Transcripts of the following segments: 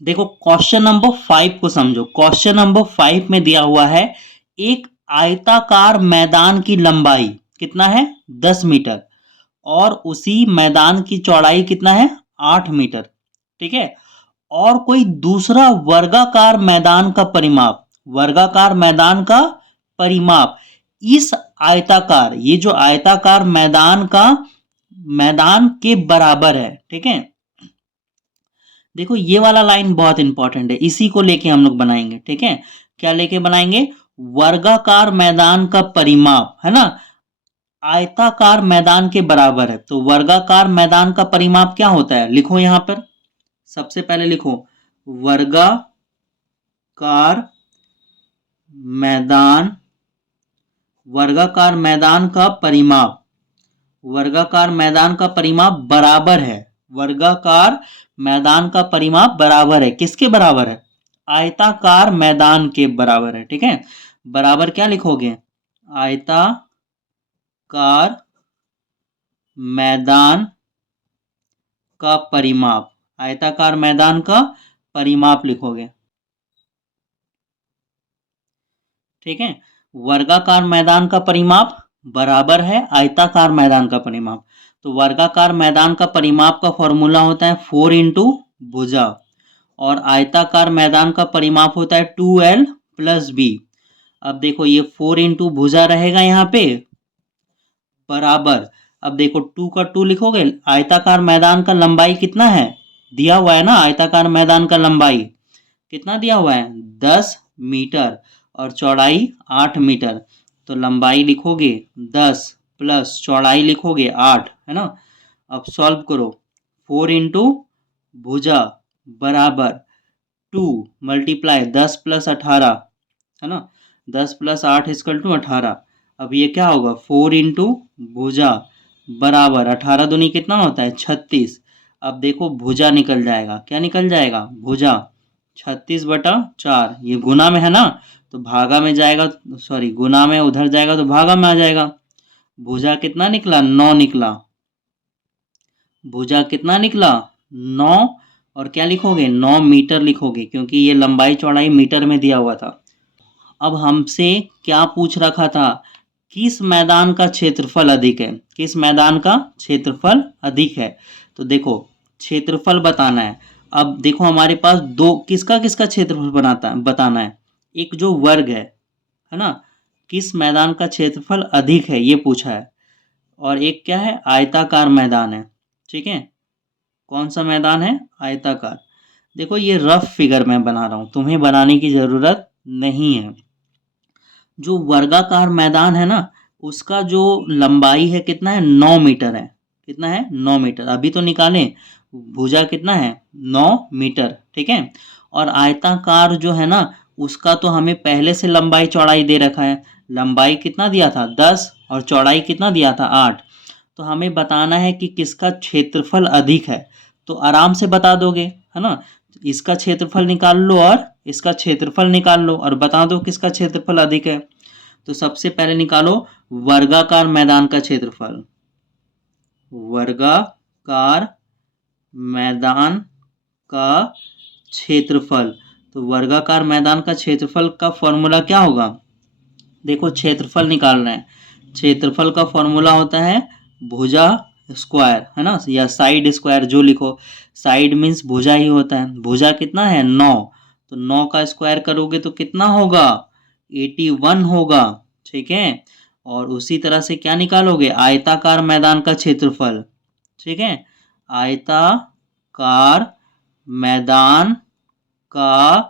देखो question number 5 को समझो। क्वेश्चन नंबर 5 में दिया हुआ है एक आयताकार मैदान की लंबाई कितना है 10 मीटर और उसी मैदान की चौड़ाई कितना है 8 मीटर। ठीक है। और कोई दूसरा वर्गाकार मैदान का परिमाप, वर्गाकार मैदान का परिमाप इस आयताकार, ये जो आयताकार मैदान का मैदान के बराबर है। ठीक है। देखो ये वाला लाइन बहुत इंपॉर्टेंट है, इसी को लेके हम लोग बनाएंगे। ठीक है। क्या लेके बनाएंगे? वर्गाकार मैदान का परिमाप है ना आयताकार मैदान के बराबर है। तो वर्गाकार मैदान का परिमाप क्या होता है, लिखो यहां पर। सबसे पहले लिखो वर्गाकार मैदान, वर्गाकार मैदान का परिमाप, वर्गाकार मैदान का परिमाप बराबर है। वर्गाकार मैदान का परिमाप बराबर है, किसके बराबर है? आयताकार मैदान के बराबर है। ठीक है। बराबर क्या लिखोगे? आयताकार मैदान का परिमाप, आयताकार मैदान का परिमाप लिखोगे। ठीक है। वर्गाकार मैदान का परिमाप बराबर है आयताकार मैदान का परिमाप। तो वर्गाकार मैदान का परिमाप का फॉर्मूला होता है 4 इंटू भुजा और आयताकार मैदान का परिमाप होता है 2l प्लस बी। अब देखो ये 4 इंटू भुजा रहेगा यहाँ पे बराबर। अब देखो 2 का 2 लिखोगे। आयताकार मैदान का लंबाई कितना है दिया हुआ है ना, आयताकार मैदान का लंबाई कितना दिया हुआ है 10 मीटर और चौड़ाई 8 मीटर। तो लंबाई लिखोगे 10 प्लस चौड़ाई लिखोगे 8 है ना। अब सॉल्व करो 4 इंटू भुजा बराबर 2 मल्टीप्लाई 10 प्लस 18 है ना। 10 प्लस 8 इक्वल टू 18। अब ये क्या होगा 4 इंटू भुजा बराबर 18 दूनी कितना होता है 36। अब देखो भुजा निकल जाएगा, क्या निकल जाएगा भुजा 36/4। ये गुना में है ना तो भागा में जाएगा, सॉरी गुना में उधर जाएगा तो भागा में आ जाएगा। भुजा कितना निकला 9 निकला। भुजा कितना निकला 9। और क्या लिखोगे 9 मीटर लिखोगे क्योंकि ये लंबाई चौड़ाई मीटर में दिया हुआ था। अब हमसे क्या पूछ रखा था, किस मैदान का क्षेत्रफल अधिक है, किस मैदान का क्षेत्रफल अधिक है। तो देखो क्षेत्रफल बताना है। अब देखो हमारे पास दो, किसका किसका क्षेत्रफल बनाता है बताना है। एक जो वर्ग है ना, किस मैदान का क्षेत्रफल अधिक है ये पूछा है। और एक क्या है आयताकार मैदान है। ठीक है। कौन सा मैदान है आयताकार। देखो ये रफ फिगर मैं बना रहा हूं, तुम्हें बनाने की जरूरत नहीं है। जो वर्गाकार मैदान है ना उसका जो लंबाई है कितना है 9 मीटर है। कितना है 9 मीटर। अभी तो निकालें भुजा कितना है 9 मीटर। ठीक है। और आयताकार जो है ना उसका तो हमें पहले से लंबाई चौड़ाई दे रखा है। लंबाई कितना दिया था 10 और चौड़ाई कितना दिया था 8। तो हमें बताना है कि किसका क्षेत्रफल अधिक है। तो आराम से बता दोगे है ना। इसका क्षेत्रफल निकाल लो और इसका क्षेत्रफल निकाल लो और बता दो किसका क्षेत्रफल अधिक है। तो सबसे पहले निकालो वर्गाकार मैदान का क्षेत्रफल। वर्गाकार मैदान का क्षेत्रफल। तो वर्गाकार मैदान का क्षेत्रफल का फॉर्मूला क्या होगा, देखो क्षेत्रफल निकालना है। क्षेत्रफल का फॉर्मूला होता है भुजा स्क्वायर है ना, या साइड स्क्वायर जो लिखो। साइड मीन्स भुजा ही होता है। भुजा कितना है 9, तो 9 का स्क्वायर करोगे तो कितना होगा 81 होगा। ठीक है। और उसी तरह से क्या निकालोगे आयताकार मैदान का क्षेत्रफल। ठीक है। आयताकार मैदान का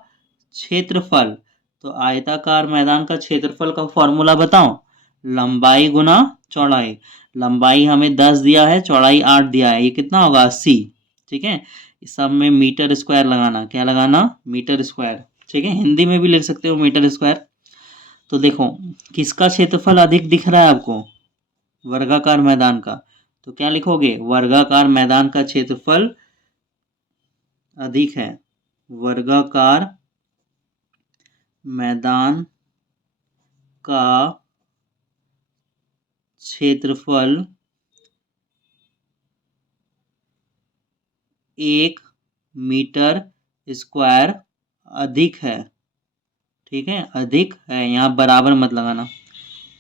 क्षेत्रफल। तो आयताकार मैदान का क्षेत्रफल का फॉर्मूला बताओ, लंबाई गुना चौड़ाई। लंबाई हमें 10 दिया है, चौड़ाई 8 दिया है, ये कितना होगा 80। ठीक है। इस सब में मीटर स्क्वायर लगाना, क्या लगाना मीटर स्क्वायर। ठीक है। हिंदी में भी लिख सकते हो मीटर स्क्वायर। तो देखो किसका क्षेत्रफल अधिक दिख रहा है आपको, वर्गाकार मैदान का। तो क्या लिखोगे वर्गाकार मैदान का क्षेत्रफल अधिक है। वर्गाकार मैदान का क्षेत्रफल 1 मीटर स्क्वायर अधिक है, ठीक है, अधिक है, यहाँ बराबर मत लगाना।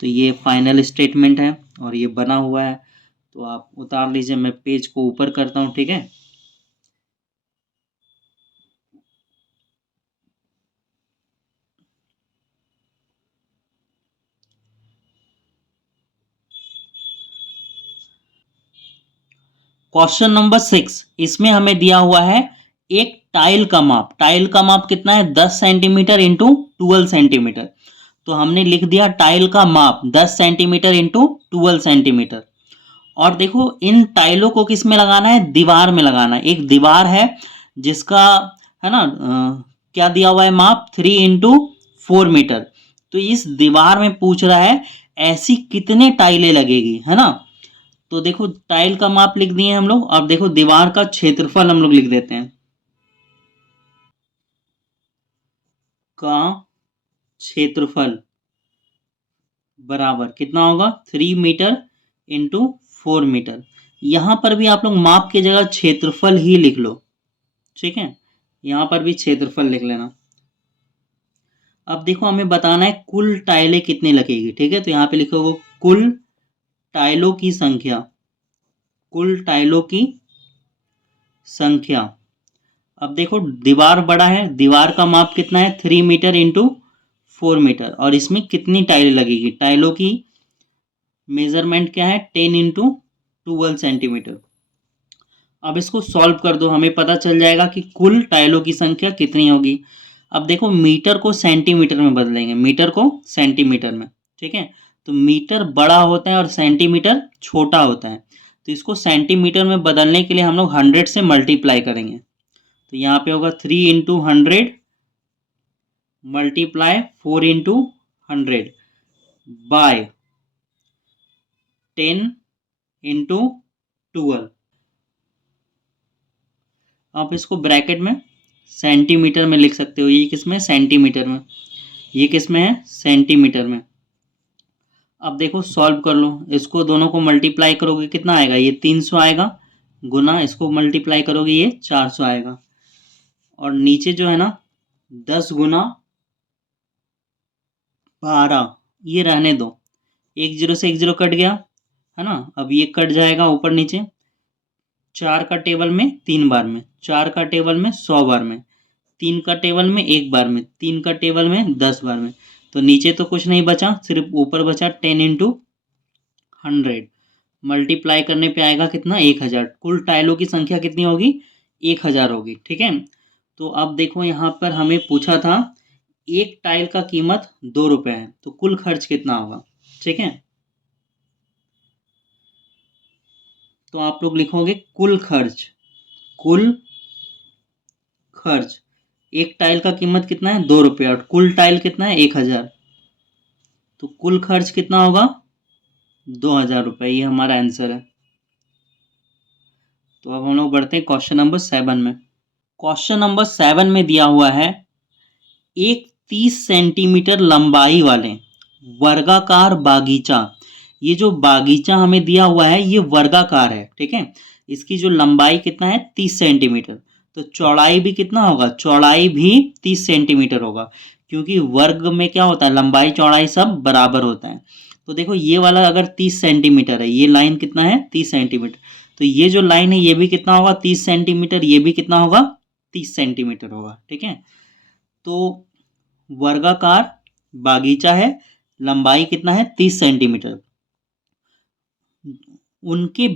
तो ये फाइनल स्टेटमेंट है और ये बना हुआ है, तो आप उतार लीजिए, मैं पेज को ऊपर करता हूँ, ठीक है। क्वेश्चन नंबर 6, इसमें हमें दिया हुआ है एक टाइल का माप। टाइल का माप कितना है? 10 सेंटीमीटर इंटू 12 सेंटीमीटर। तो हमने लिख दिया टाइल का माप 10 सेंटीमीटर इंटू 12 सेंटीमीटर। और देखो इन टाइलों को किस में लगाना है? दीवार में लगाना है। एक दीवार है जिसका है ना क्या दिया हुआ है माप? 3 इंटू 4 मीटर। तो इस दीवार में पूछ रहा है ऐसी कितने टाइलें लगेगी, है ना। तो देखो टाइल का माप लिख दिए हम लोग, और देखो दीवार का क्षेत्रफल हम लोग लिख देते हैं। का क्षेत्रफल बराबर कितना होगा? 3 मीटर इंटू 4 मीटर। यहां पर भी आप लोग माप की जगह क्षेत्रफल ही लिख लो, ठीक है, यहां पर भी क्षेत्रफल लिख लेना। अब देखो हमें बताना है कुल टाइलें कितनी लगेगी, ठीक है। तो यहां पे लिखोगे कुल टाइलों की संख्या, कुल टाइलों की संख्या। अब देखो दीवार बड़ा है, दीवार का माप कितना है? 3 मीटर इंटू 4 मीटर। और इसमें कितनी टाइलें लगेगी? टाइलों की मेजरमेंट क्या है? 10 इंटू 12 सेंटीमीटर। अब इसको सॉल्व कर दो, हमें पता चल जाएगा कि कुल टाइलों की संख्या कितनी होगी। अब देखो मीटर को सेंटीमीटर में बदलेंगे, मीटर को सेंटीमीटर में, ठीक है। तो मीटर बड़ा होता है और सेंटीमीटर छोटा होता है, तो इसको सेंटीमीटर में बदलने के लिए हम लोग 100 से मल्टीप्लाई करेंगे। तो यहाँ पे होगा 3 into 100 multiply 4 into 100 by 10 into 12। आप इसको ब्रैकेट में सेंटीमीटर में लिख सकते हो। ये किस में? सेंटीमीटर में। ये किस में है? सेंटीमीटर में। अब देखो सॉल्व कर लो, इसको दोनों को मल्टीप्लाई करोगे कितना आएगा? ये 300 आएगा, गुना इसको मल्टीप्लाई करोगे ये 400 आएगा। और नीचे जो है ना 10 गुना 12, ये रहने दो, एक जीरो से एक जीरो कट गया, है ना। अब ये कट जाएगा ऊपर नीचे, 4 का टेबल में 3 बार में, 4 का टेबल में 100 बार में, 3 का टेबल में 1 बार में, 3 का टेबल में 10 बार में। तो नीचे तो कुछ नहीं बचा, सिर्फ ऊपर बचा 10 इंटू 100। मल्टीप्लाई करने पे आएगा कितना? 1000। कुल टाइलों की संख्या कितनी होगी? 1000 होगी, ठीक है। तो अब देखो यहाँ पर हमें पूछा था एक टाइल का कीमत 2 रुपए है, तो कुल खर्च कितना होगा, ठीक है। तो आप लोग लिखोगे कुल खर्च, कुल खर्च। एक टाइल का कीमत कितना है? 2 रुपये, और कुल टाइल कितना है? 1000। तो कुल खर्च कितना होगा? 2000 रुपये। ये हमारा आंसर है। तो अब हम लोग बढ़ते हैं क्वेश्चन नंबर 7 में। क्वेश्चन नंबर 7 में दिया हुआ है एक 30 सेंटीमीटर लंबाई वाले वर्गाकार बागीचा। ये जो बागीचा हमें दिया हुआ है ये वर्गाकार है, ठीक है। इसकी जो लंबाई कितना है? 30 सेंटीमीटर। तो चौड़ाई भी कितना होगा? चौड़ाई भी 30 सेंटीमीटर होगा, क्योंकि वर्ग में क्या होता है? लंबाई चौड़ाई सब बराबर होता है। तो देखो ये वाला अगर 30 सेंटीमीटर है, ये लाइन कितना है? 30 सेंटीमीटर। तो ये जो लाइन है ये भी कितना होगा? 30 सेंटीमीटर। ये भी कितना होगा? 30 सेंटीमीटर होगा, ठीक है। तो वर्गाकार बागीचा है, लंबाई कितना है? 30 सेंटीमीटर। उनके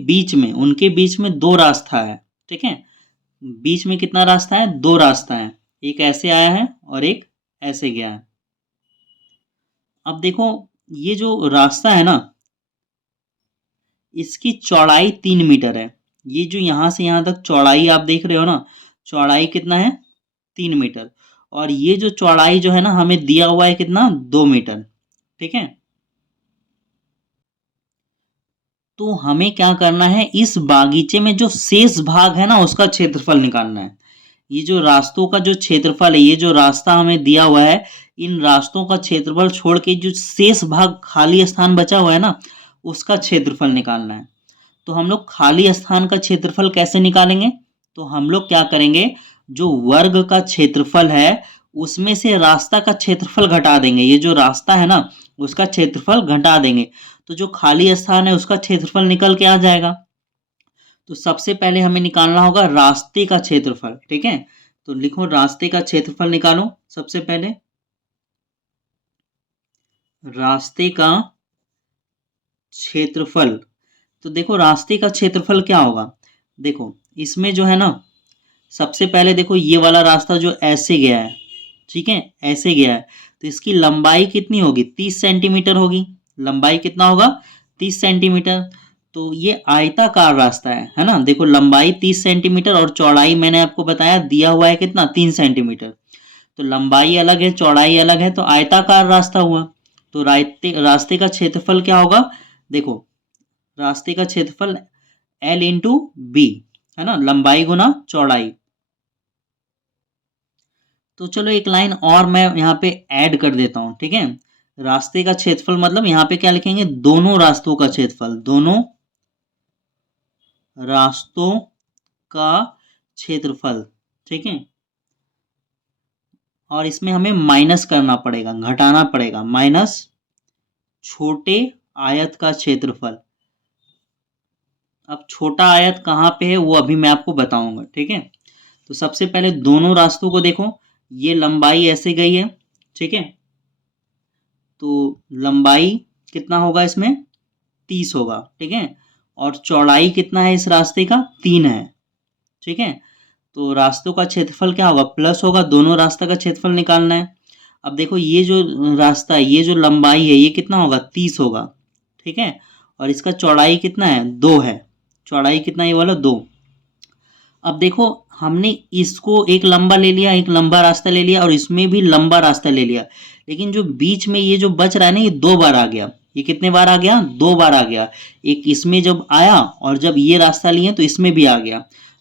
बीच में दो रास्ता है, ठीक है। बीच में कितना रास्ता है? दो रास्ता है, एक ऐसे आया है और एक ऐसे गया है। अब देखो ये जो रास्ता है ना इसकी चौड़ाई 3 मीटर है। ये जो यहां से यहां तक चौड़ाई आप देख रहे हो ना, चौड़ाई कितना है? 3 मीटर। और ये जो चौड़ाई जो है ना हमें दिया हुआ है कितना? 2 मीटर, ठीक है। तो हमें क्या करना है? इस बागीचे में जो शेष भाग है ना उसका क्षेत्रफल निकालना है। ये जो रास्तों का जो क्षेत्रफल है, ये जो रास्ता हमें दिया हुआ है, इन रास्तों का क्षेत्रफल छोड़ के जो शेष भाग खाली स्थान बचा हुआ है ना उसका क्षेत्रफल निकालना है। तो हम लोग खाली स्थान का क्षेत्रफल कैसे निकालेंगे? तो हम लोग क्या करेंगे? जो वर्ग का क्षेत्रफल है उसमें से रास्ता का क्षेत्रफल घटा देंगे। ये जो रास्ता है ना उसका क्षेत्रफल घटा देंगे, तो जो खाली स्थान है उसका क्षेत्रफल निकल के आ जाएगा। तो सबसे पहले हमें निकालना होगा रास्ते का क्षेत्रफल, ठीक है। तो लिखो रास्ते का क्षेत्रफल निकालो। सबसे पहले रास्ते का क्षेत्रफल, तो देखो रास्ते का क्षेत्रफल क्या होगा। देखो इसमें जो है ना, सबसे पहले देखो ये वाला रास्ता जो ऐसे गया है, ठीक है, ऐसे गया है, तो इसकी लंबाई कितनी होगी, 30 सेंटीमीटर होगी। लंबाई कितना होगा, 30 सेंटीमीटर। तो ये आयताकार रास्ता है ना। देखो लंबाई 30 सेंटीमीटर और चौड़ाई मैंने आपको बताया दिया हुआ है कितना, 3 सेंटीमीटर। तो लंबाई अलग है, चौड़ाई अलग है, तो आयताकार रास्ता हुआ। तो रास्ते का क्षेत्रफल क्या होगा, देखो रास्ते का क्षेत्रफल L इंटू बी, है ना, लंबाई गुना चौड़ाई। तो चलो एक लाइन और मैं यहाँ पे ऐड कर देता हूं, ठीक है। रास्ते का क्षेत्रफल मतलब यहाँ पे क्या लिखेंगे, दोनों रास्तों का क्षेत्रफल, दोनों रास्तों का क्षेत्रफल, ठीक है। और इसमें हमें माइनस करना पड़ेगा, घटाना पड़ेगा, माइनस छोटे आयत का क्षेत्रफल। अब छोटा आयत कहाँ पे है वो अभी मैं आपको बताऊंगा, ठीक है। तो सबसे पहले दोनों रास्तों को देखो, ये लंबाई ऐसे गई है, ठीक है। तो लंबाई कितना होगा इसमें, 30 होगा, ठीक है। और चौड़ाई कितना है इस रास्ते का, 3 है, ठीक है। तो रास्तों का क्षेत्रफल क्या होगा, प्लस होगा, दोनों रास्ता का क्षेत्रफल निकालना है। अब देखो ये जो रास्ता है, ये जो लंबाई है ये कितना होगा, 30 होगा, ठीक है। और इसका चौड़ाई कितना है, 2 है। चौड़ाई कितना ये वाला, 2। अब देखो हमने इसको एक लंबा ले लिया, एक लंबा रास्ता ले लिया, और इसमें भी लंबा रास्ता ले लिया, लेकिन जो बीच में ये जो बच रहा है ना, ये 2 बार आ गया। ये कितने बार आ गया, 2 बार आ गया। एक इसमें जब आया और जब ये रास्ता लिए तो इसमें भी आ गया।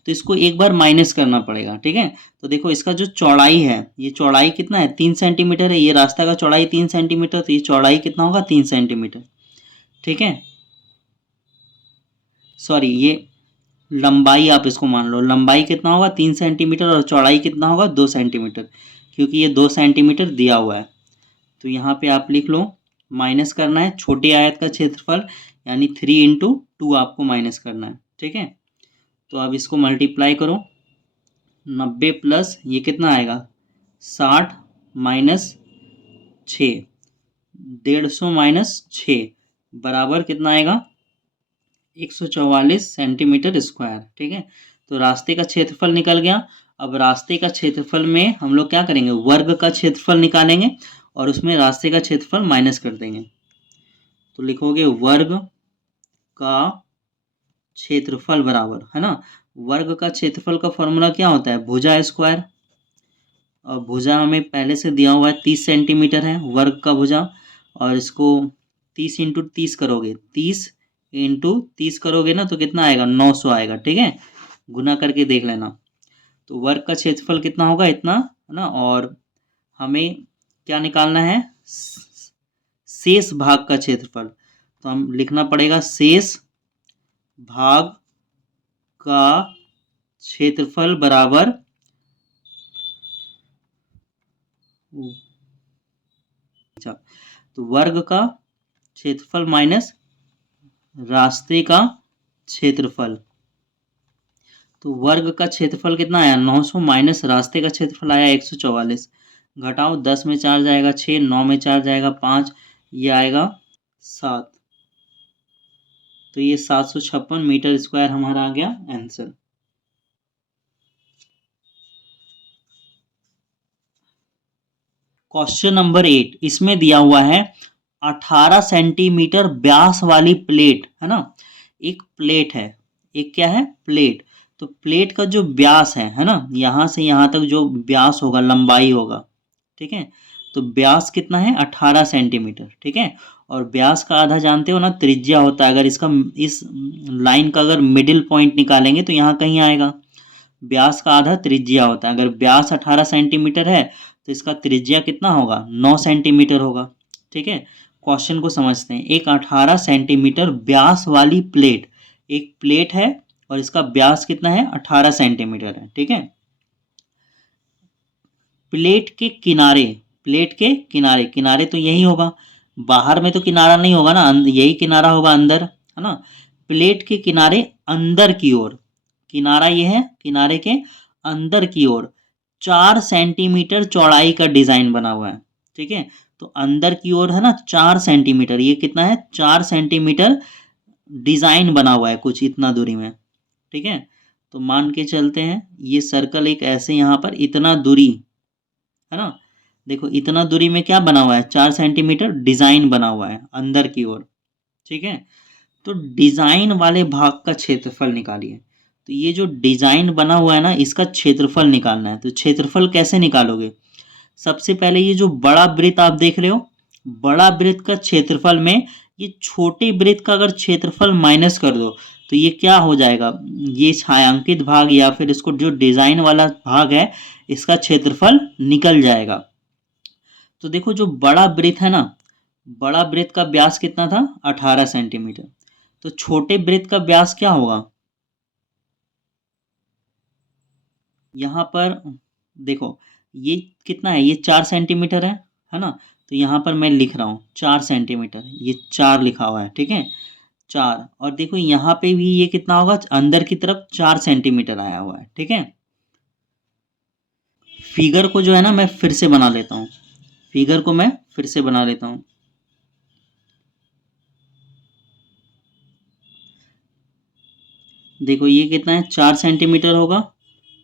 तो इसको एक बार माइनस करना पड़ेगा, ठीक है। तो देखो इसका जो चौड़ाई है, ये चौड़ाई कितना है, 3 सेंटीमीटर है। ये रास्ता का चौड़ाई 3 सेंटीमीटर, तो ये चौड़ाई कितना होगा, 3 सेंटीमीटर, ठीक है। सॉरी, ये लंबाई आप इसको मान लो, लंबाई कितना होगा, 3 सेंटीमीटर, और चौड़ाई कितना होगा, 2 सेंटीमीटर, क्योंकि ये 2 सेंटीमीटर दिया हुआ है। तो यहाँ पे आप लिख लो, माइनस करना है छोटे आयत का क्षेत्रफल, यानी 3 इंटू 2 आपको माइनस करना है, ठीक है। तो अब इसको मल्टीप्लाई करो, 90 प्लस ये कितना आएगा, 60 माइनस 6, 150 माइनस 6 बराबर कितना आएगा, 144 सेंटीमीटर स्क्वायर, ठीक है। तो रास्ते का क्षेत्रफल निकल गया। अब रास्ते का क्षेत्रफल में हम लोग क्या करेंगे, वर्ग का क्षेत्रफल निकालेंगे और उसमें रास्ते का क्षेत्रफल माइनस कर देंगे। तो लिखोगे वर्ग का क्षेत्रफल बराबर, है ना, वर्ग का क्षेत्रफल का फॉर्मूला क्या होता है, भुजा स्क्वायर। और भुजा हमें पहले से दिया हुआ है 30 सेंटीमीटर है वर्ग का भुजा, और इसको 30 इंटू 30 करोगे, 30 इंटू 30 करोगे ना तो कितना आएगा, 900 आएगा, ठीक है। गुना करके देख लेना। तो वर्ग का क्षेत्रफल कितना होगा, इतना, है ना। और हमें क्या निकालना है, शेष भाग का क्षेत्रफल। तो हम लिखना पड़ेगा शेष भाग का क्षेत्रफल बराबर, अच्छा, तो वर्ग का क्षेत्रफल माइनस रास्ते का क्षेत्रफल। तो वर्ग का क्षेत्रफल कितना आया, 900, माइनस रास्ते का क्षेत्रफल आया 144। घटाओ, 10 में 4 जाएगा 6, 9 में 4 जाएगा 5, ये आएगा 7। तो ये 756 मीटर स्क्वायर हमारा आ गया आंसर। क्वेश्चन नंबर 8, इसमें दिया हुआ है 18 सेंटीमीटर व्यास वाली प्लेट, है ना। एक प्लेट है, एक क्या है, प्लेट। तो प्लेट का जो व्यास है ना, यहाँ से यहाँ तक जो व्यास होगा, लंबाई होगा, ठीक है। तो व्यास कितना है, 18 सेंटीमीटर, ठीक है। और व्यास का आधा जानते हो ना, त्रिज्या होता है। अगर इसका, इस लाइन का अगर मिडिल पॉइंट निकालेंगे तो यहाँ कहीं आएगा। व्यास का आधा त्रिज्या होता है। अगर व्यास 18 सेंटीमीटर है तो इसका त्रिज्या कितना होगा, 9 सेंटीमीटर होगा, ठीक है। क्वेश्चन को समझते हैं। एक 18 सेंटीमीटर व्यास वाली प्लेट, एक प्लेट है और इसका व्यास कितना है, 18 सेंटीमीटर है, ठीक है। प्लेट के किनारे, प्लेट के किनारे, किनारे तो यही होगा, बाहर में तो किनारा नहीं होगा ना, यही किनारा होगा अंदर, है ना। प्लेट के किनारे अंदर की ओर, किनारा ये है, किनारे के अंदर की ओर 4 सेंटीमीटर चौड़ाई का डिजाइन बना हुआ है। ठीक है, तो अंदर की ओर है ना 4 सेंटीमीटर, ये कितना है 4 सेंटीमीटर डिजाइन बना हुआ है कुछ इतना दूरी में। ठीक है, तो मान के चलते हैं ये सर्कल एक ऐसे यहाँ पर इतना दूरी, है ना, देखो इतना दूरी में क्या बना हुआ है, 4 सेंटीमीटर डिजाइन बना हुआ है अंदर की ओर। ठीक है, तो डिजाइन वाले भाग का क्षेत्रफल निकालिए। तो ये जो डिजाइन बना हुआ है ना, इसका क्षेत्रफल निकालना है। तो क्षेत्रफल कैसे निकालोगे, सबसे पहले ये जो बड़ा वृत्त आप देख रहे हो, बड़ा वृत्त का क्षेत्रफल में ये छोटे वृत्त का अगर क्षेत्रफल माइनस कर दो तो ये क्या हो जाएगा, ये छायांकित भाग या फिर इसको जो डिजाइन वाला भाग है इसका क्षेत्रफल निकल जाएगा। तो देखो जो बड़ा वृत्त है ना, बड़ा वृत्त का व्यास कितना था 18 सेंटीमीटर, तो छोटे वृत्त का व्यास क्या होगा, यहाँ पर देखो ये कितना है, ये 4 सेंटीमीटर है ना, तो यहाँ पर मैं लिख रहा हूँ 4 सेंटीमीटर, ये 4 लिखा हुआ है। ठीक है, 4, और देखो यहाँ पे भी ये कितना होगा, अंदर की तरफ 4 सेंटीमीटर आया हुआ है। ठीक है, फिगर को जो है ना मैं फिर से बना लेता हूँ, फिगर को मैं फिर से बना लेता हूँ। देखो ये कितना है 4 सेंटीमीटर होगा,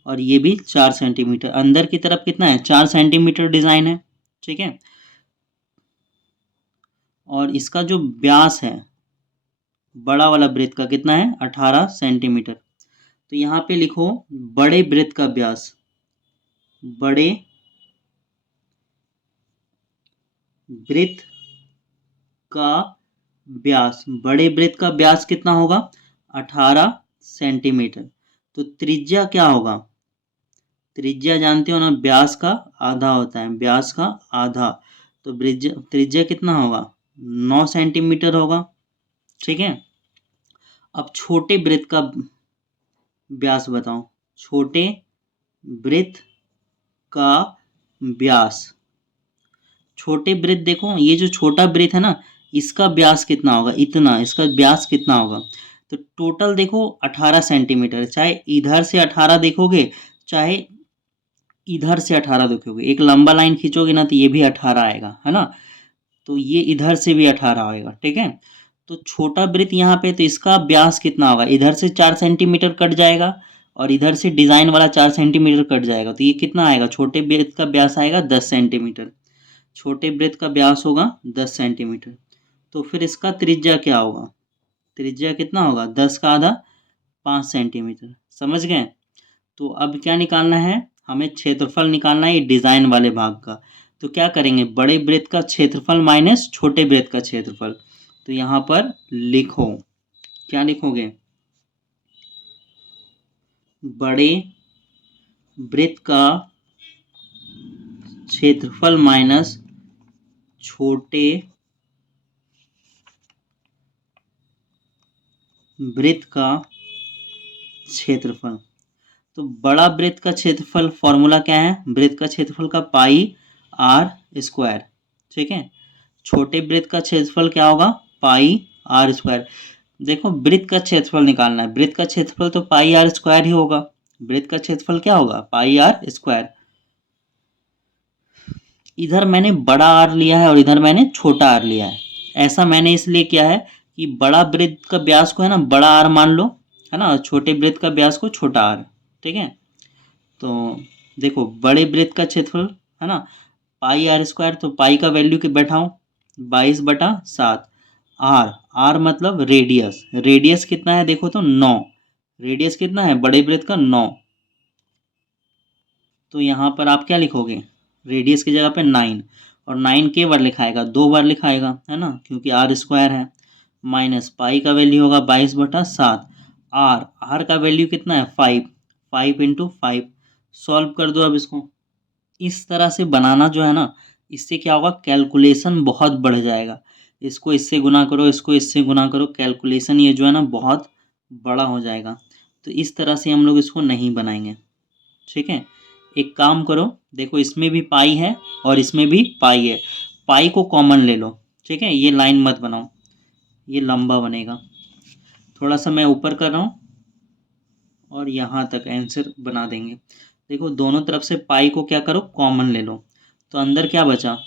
और ये भी 4 सेंटीमीटर, अंदर की तरफ कितना है 4 सेंटीमीटर डिजाइन है। ठीक है, और इसका जो व्यास है बड़ा वाला वृत्त का कितना है 18 सेंटीमीटर। तो यहाँ पे लिखो बड़े वृत्त का व्यास, बड़े वृत्त का व्यास, बड़े वृत्त का व्यास कितना होगा 18 सेंटीमीटर। तो त्रिज्या क्या होगा, त्रिज्या जानते हो ना, व्यास का आधा होता है, व्यास का आधा, तो त्रिज्या कितना होगा 9 सेंटीमीटर होगा। ठीक है, अब छोटे वृत्त का व्यास बताओ, छोटे वृत्त का व्यास, छोटे वृत्त देखो ये जो छोटा वृत्त है ना, इसका व्यास कितना होगा, इतना, इसका व्यास कितना होगा, तो टोटल देखो 18 सेंटीमीटर, चाहे इधर से 18 देखोगे चाहे इधर से 18 देखोगे, एक लंबा लाइन खींचोगे ना तो ये भी 18 आएगा, है ना, तो ये इधर से भी 18 आएगा। ठीक है, तो छोटा वृत्त यहाँ पे, तो इसका व्यास कितना होगा, इधर से 4 सेंटीमीटर कट जाएगा और इधर से डिजाइन वाला 4 सेंटीमीटर कट जाएगा, तो ये कितना आएगा, छोटे वृत्त का व्यास आएगा 10 सेंटीमीटर, छोटे वृत्त का व्यास होगा 10 सेंटीमीटर। तो फिर इसका त्रिज्या क्या होगा, त्रिज्या कितना होगा 10 का आधा 5 सेंटीमीटर। समझ गए, तो अब क्या निकालना है, हमें क्षेत्रफल निकालना है ये डिजाइन वाले भाग का। तो क्या करेंगे, बड़े वृत्त का क्षेत्रफल माइनस छोटे वृत्त का क्षेत्रफल। तो यहाँ पर लिखो, क्या लिखोगे, बड़े वृत्त का क्षेत्रफल माइनस छोटे वृत्त का क्षेत्रफल। तो बड़ा वृत्त का क्षेत्रफल फॉर्मूला क्या है, वृत्त का क्षेत्रफल का पाई आर स्क्वायर। ठीक है, छोटे वृत्त का क्षेत्रफल क्या होगा, पाई आर स्क्वायर। देखो वृत्त का क्षेत्रफल निकालना है, वृत्त का क्षेत्रफल तो पाई आर स्क्वायर ही होगा, वृत्त का क्षेत्रफल क्या होगा पाई आर स्क्वायर। इधर मैंने बड़ा आर लिया है और इधर मैंने छोटा आर लिया है, ऐसा मैंने इसलिए किया है कि बड़ा वृत्त का व्यास को है ना बड़ा आर मान लो, है ना, छोटे वृत्त का व्यास को छोटा आर। ठीक है, तो देखो बड़े वृत्त का क्षेत्रफल है ना पाई आर स्क्वायर, तो पाई का वैल्यू के बैठाओ 22/7, आर, आर मतलब रेडियस, रेडियस कितना है देखो तो 9, रेडियस कितना है बड़े वृत्त का 9, तो यहाँ पर आप क्या लिखोगे, रेडियस की जगह पे 9, और 9 के बार लिखाएगा 2 बार लिखाएगा, है ना, क्योंकि आर स्क्वायर है, माइनस पाई का वैल्यू होगा 22/7, आर, आर का वैल्यू कितना है 5, 5 × 5, सॉल्व कर दो अब इसको। इस तरह से बनाना जो है ना, इससे क्या होगा कैलकुलेशन बहुत बढ़ जाएगा, इसको इससे गुना करो, इसको इससे गुना करो, कैलकुलेशन ये जो है ना बहुत बड़ा हो जाएगा। तो इस तरह से हम लोग इसको नहीं बनाएंगे। ठीक है, एक काम करो, देखो इसमें भी पाई है और इसमें भी पाई है, पाई को कॉमन ले लो, ठीक है। ये लाइन मत बनाओ, ये लंबा बनेगा। थोड़ा सा मैं ऊपर कर रहा हूँ और यहाँ तक आंसर बना देंगे। देखो दोनों तरफ से पाई को क्या करो, कॉमन ले लो। तो अंदर क्या बचा,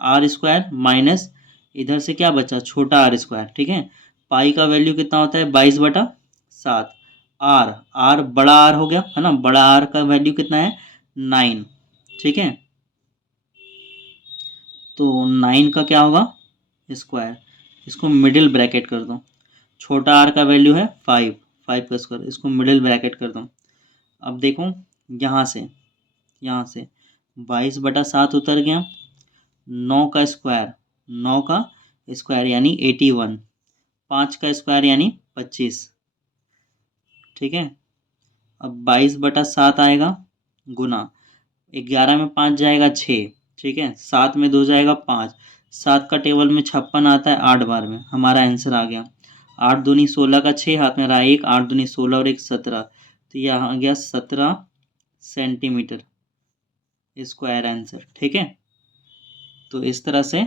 आर स्क्वायर माइनस इधर से क्या बचा, छोटा आर स्क्वायर, ठीक है। पाई का वैल्यू कितना होता है, 22/7। आर आर बड़ा आर हो गया है ना, बड़ा आर का वैल्यू कितना है, 9, ठीक है। तो 9 का क्या होगा, स्क्वायर। इसको मिडिल ब्रैकेट कर दो। छोटा आर का वैल्यू है 5, 5 का स्क्वायर, इसको मिडिल ब्रैकेट कर दो। अब देखो यहाँ से 22/7 उतर गया, 9 का स्क्वायर, 9 का स्क्वायर यानी 81, 5 का स्क्वायर यानी 25, ठीक है। अब 22/7 आएगा गुना 11 में 5 जाएगा 6, ठीक है। 7 में 2 जाएगा 5, 7 का टेबल में 56 आता है 8 बार में, हमारा आंसर आ गया। 8 दूनी 16 का 6 हाथ में रहा 1, 8 दूनी 16 और 1 17, तो यह आ गया 17 सेंटीमीटर स्क्वायर आंसर, ठीक है। तो इस तरह से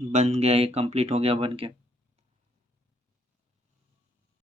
बन गया, ये कंप्लीट हो गया बन के।